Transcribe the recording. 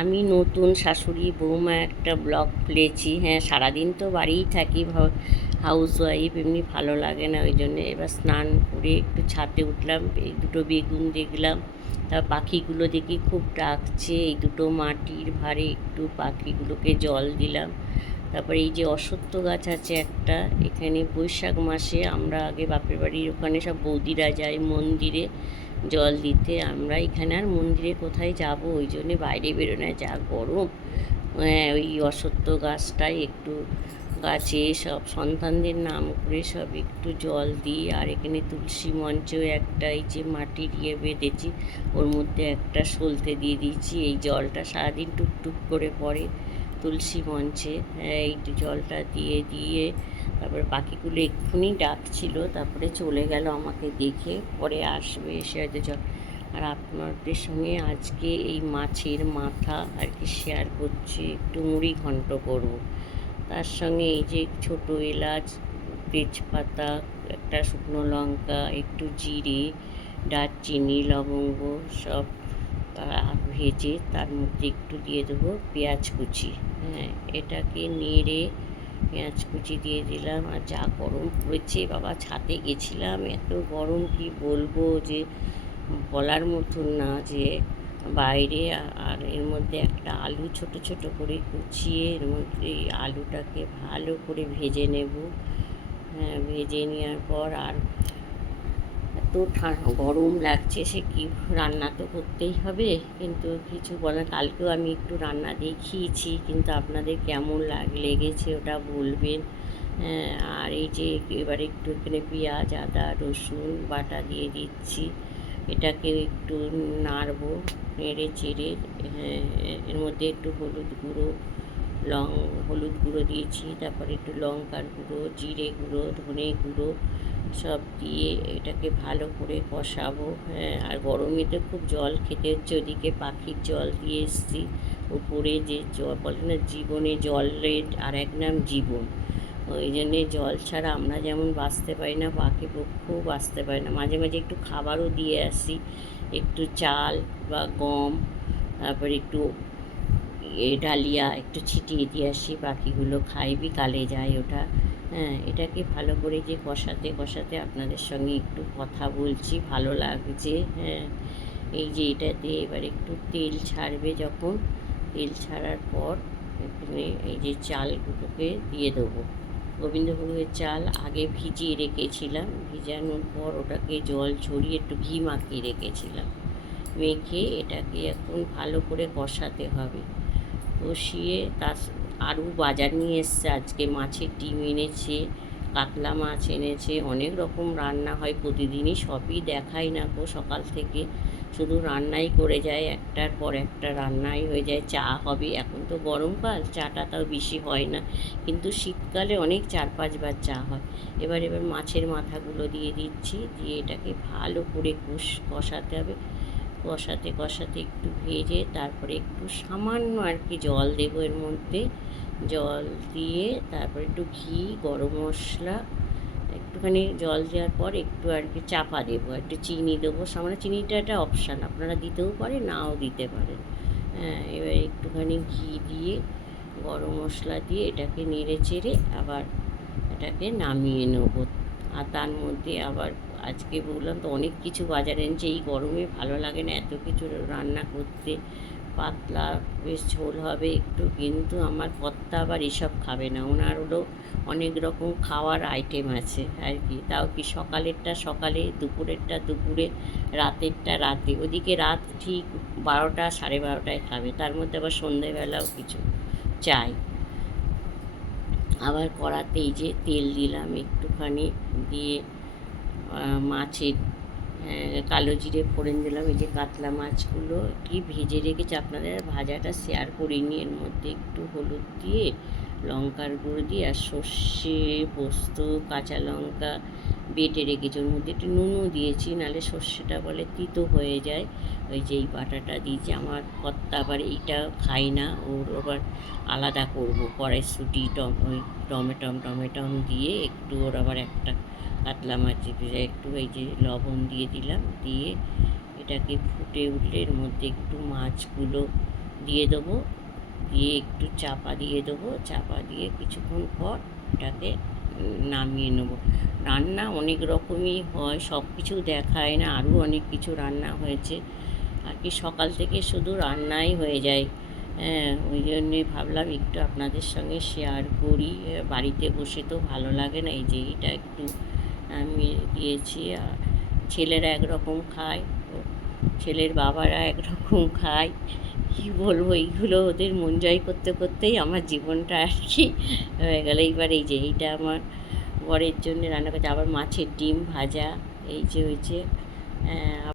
আমি নতুন শাশুড়ি বৌমা একটা ব্লগ খুলেছি। হ্যাঁ, সারাদিন তো বাড়িই থাকি, হাউস ওয়াইফ, এমনি ভালো লাগে না, ওই জন্যে এবার স্নান করে একটু ছাদে উঠলাম, এই দুটো বেগুন দেখলাম, তার পাখিগুলো দেখি খুব ডাকছে, এই দুটো মাটির ভারে একটু পাখিগুলোকে জল দিলাম। তারপরে এই যে অশ্বত্থ গাছ আছে একটা, এখানে বৈশাখ মাসে আমরা আগে বাপের বাড়ির ওখানে সব বৌদিরা যায় মন্দিরে জল দিতে, আমরা এখানে আর মন্দিরে কোথায় যাব, ওই জন্যে বাইরে বেরোনো, যা গরম। ওই অশ্বত্থ গাছটায় একটু গাছে সব সন্তানদের নাম করে সব একটু জল দিই। আর এখানে তুলসী মঞ্চেও একটা এই যে মাটির বেঁধেছি, ওর মধ্যে একটা সলতে দিয়ে দিয়েছি, এই জলটা সারাদিন টুকটুক করে পড়ে তুলসী মঞ্চে। এই জলটা দিয়ে দিয়ে তারপরে পাখিগুলো এক্ষুনি ডাকছিল, তারপরে চলে গেল আমাকে দেখে, পরে আসবে, এসে হয়তো জল। আর আপনাদের সঙ্গে আজকে এই মাছের মাথা আর কি শেয়ার করছি, একটু মুড়ি ঘন্ট করব। তার সঙ্গে এই যে ছোটো এলাচ, তেজপাতা, একটা শুকনো লঙ্কা, একটু জিরে, দারচিনি, লবঙ্গ সব ভেজে তার মধ্যে একটু দিয়ে দেবো পেঁয়াজ কুচি। হ্যাঁ, এটাকে নেড়ে পেঁয়াজ কুচি দিয়ে দিলাম। আর যা গরম পড়েছে বাবা, ছাদে গেছিলাম, এত গরম কি বলবো, যে বলার মতন না, যে বাইরে। আর এর মধ্যে একটা আলু ছোট ছোট করে কুচিয়ে এর মধ্যে এই আলুটাকে ভালো করে ভেজে নেব। হ্যাঁ, ভেজে নেওয়ার পর আর এত গরম লাগছে, সে কি রান্না তো করতেই হবে, কিন্তু কিছু বলার। কালকেও আমি একটু রান্না দেখিয়েছি, কিন্তু আপনাদের কেমন লেগেছে ওটা বলবেন। আর এই যে এবারে একটু এখানে পেঁয়াজ, আদা, রসুন বাটা দিয়ে দিচ্ছি, এটাকে একটু নাড়বো, নেড়ে চেড়ে। এর মধ্যে একটু হলুদ গুঁড়ো দিয়েছি, তারপরে একটু লঙ্কার গুঁড়ো, জিরে গুঁড়ো, ধনে গুঁড়ো সব দিয়ে এটাকে ভালো করে কষাবো। হ্যাঁ, আর গরমেতে খুব জল খেতে হচ্ছে, ওদিকে পাখির জল দিয়ে এসছি উপরে, যে জল বলে না জীবনে জলের আর এক নাম জীবন, ওই জন্যে জল ছাড়া আমরা যেমন বাঁচতে পারি না, পাখি পক্ষেও বাঁচতে পারি না। মাঝে মাঝে একটু খাবারও দিয়ে আসি, একটু চাল বা গম, তারপরে একটু ডালিয়া একটু ছিটিয়ে দিয়ে আসি, পাখিগুলো খাই, বিকালে যায় ওটা। হ্যাঁ, এটাকে ভালো করে যে কষাতে কষাতে আপনাদের সঙ্গে একটু কথা বলছি, ভালো লাগছে। হ্যাঁ, এই যে এটাতে এবার একটু তেল ছাড়বে, যখন তেল ছাড়ার পর এখানে এই যে চালগুলোকে দিয়ে দেবো। গোবিন্দভোগের চাল আগে ভিজিয়ে রেখেছিলাম, ভিজানোর পর ওটাকে জল ঝরিয়ে একটু ঘি মাখিয়ে রেখেছিলাম, মেখে এটাকে এখন ভালো করে কষাতে হবে। কষিয়ে তার আরও বাজার নিয়ে এসছে, আজকে মাছের ডিম এনেছে, কাতলা মাছ এনেছে, অনেক রকম রান্না হয় প্রতিদিনই, সবই দেখাই না গো সকাল থেকে, শুধু রান্নাই করে যায়, একটার পর একটা রান্নাই হয়ে যায়। চা হবে, এখন তো গরমকাল, চাটা তাও বেশি হয় না, কিন্তু শীতকালে অনেক 4-5 বার চা হয়। এবার মাছের মাথাগুলো দিয়ে দিচ্ছি, দিয়ে এটাকে ভালো করে কষাতে হবে। কষাতে কষাতে একটু ভেজে তারপরে একটু সামান্য আর কি জল দেবো এর মধ্যে, জল দিয়ে তারপরে একটু ঘি, গরম মশলা, একটুখানি জল দেওয়ার পর একটু আর কি চাপা দেবো, একটু চিনি দেবো সামান্য, চিনিটা একটা অপশান, আপনারা দিতেও পারেন নাও দিতে পারেন। হ্যাঁ, এবার একটুখানি ঘি দিয়ে গরম মশলা দিয়ে এটাকে নেড়ে চেড়ে আবার এটাকে নামিয়ে নেবো। আর তার মধ্যে আবার আজকে বললাম তো অনেক কিছু বাজারে এনেছে, এই গরমে ভালো লাগে না এত কিছু রান্না করতে, পাতলা বেশ ঝোল হবে একটু, কিন্তু আমার কর্তা আবার এসব খাবে না, ওনার হলো অনেক রকম খাওয়ার আইটেম আছে আর কি, তাও কি সকালেরটা সকালে, দুপুরেরটা দুপুরে, রাতেরটা রাতে, ওদিকে রাত ঠিক 12টা 12:30টায় খাবে, তার মধ্যে আবার সন্ধেবেলাও কিছু চাই। আবার কড়াতেই যে তেল দিলাম একটুখানি, দিয়ে মাছের কালো জিরে ফোড়ন দিলাম, এই যে কাতলা মাছগুলো কি ভেজে রেখেছি, আপনাদের ভাজাটা শেয়ার করিনি, এর মধ্যে একটু হলুদ দিয়ে, লঙ্কার গুঁড়ো দিয়ে, আর সর্ষে, পোস্ত, কাঁচা লঙ্কা বেটে রেখেছি, ওর মধ্যে একটু নুনও দিয়েছি, নাহলে সর্ষেটা বলে তিতো হয়ে যায়। ওই যে এই বাটাটা দিয়েছি, আমার কর্তা আবার এইটা খাই না, ওর আবার আলাদা করবো কড়াইশুঁটি, ওই টমেটম দিয়ে একটু, ওর আবার একটা কাতলা মাছ একটু এই যে লবণ দিয়ে দিলাম, দিয়ে এটাকে ফুটে উঠলে এর মধ্যে একটু মাছগুলো দিয়ে দেবো, দিয়ে একটু চাপা দিয়ে দেবো, চাপা দিয়ে কিছুক্ষণ পর এটাকে নামিয়ে নেবো। রান্না অনেক রকমই হয়, সব কিছু দেখায় না, আরও অনেক কিছু রান্না হয়েছে আর কি। সকাল থেকে শুধু রান্নাই হয়ে যায়। হ্যাঁ, ওই জন্যে ভাবলাম একটু আপনাদের সঙ্গে শেয়ার করি। বাড়িতে বসে তো ভালো লাগে না। এই যে এটা একটু আমি দিয়েছি, ছেলেরা একরকম খায়, ছেলের বাবারা একরকম খায়। কী বলবো, এইগুলো ওদের মন জয় করতে করতেই আমার জীবনটা আর কি হয়ে গেল। এইবার এই যে এইটা আমার বরের জন্য রান্না করছে, আবার মাছের ডিম ভাজা এই যে হয়েছে।